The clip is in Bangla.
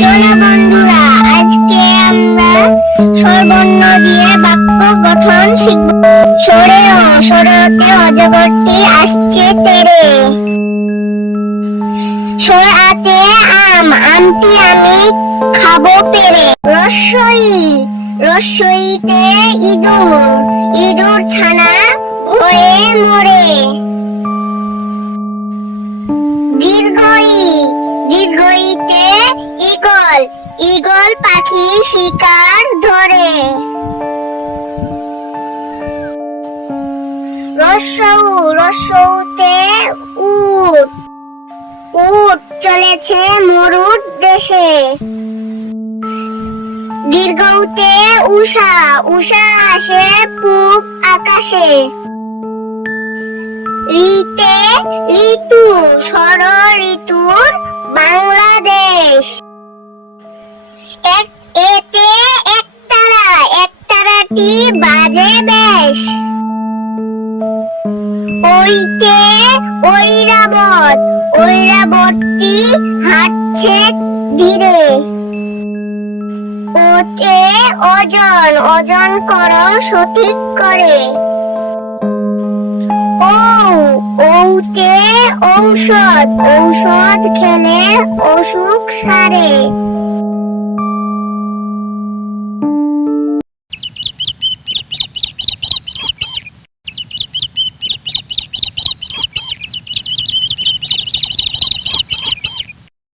চলো বন্ধুরা, আজকে আমরা স্বরবর্ণ দিয়ে বাক্য গঠন শিখব। সরেও সরেতে অজগরটি আসছে তেরে। সরাতে আম, আমটি আমি খাবো পেরে। রস্বই, রস্বইতে ইঁদুর, ইঁদুর ছানা ভয়ে মরে। দীর্ঘই, দীর্ঘইতে ঈগল, ঈগল পাখি শিকার ধরে। রস্যউ, রস্যউতে উট, উট চলেছে মরুর দেশে। দীর্ঘউতে উষা, উষা আসে পূব আকাশে। ঋতে ঋতু, ষড় ঋতুর বাংলাদেশ। এতে একতারা, একতারাটি বাজে বেশ। ওইতে ঐরাবত, ঐরাবতটি হাঁটছে ধীরে। ওতে ওজন, ওজন করো সঠিক করে। ঔতে ঔষধ, ঔষধ খেলে অসুখ সারে।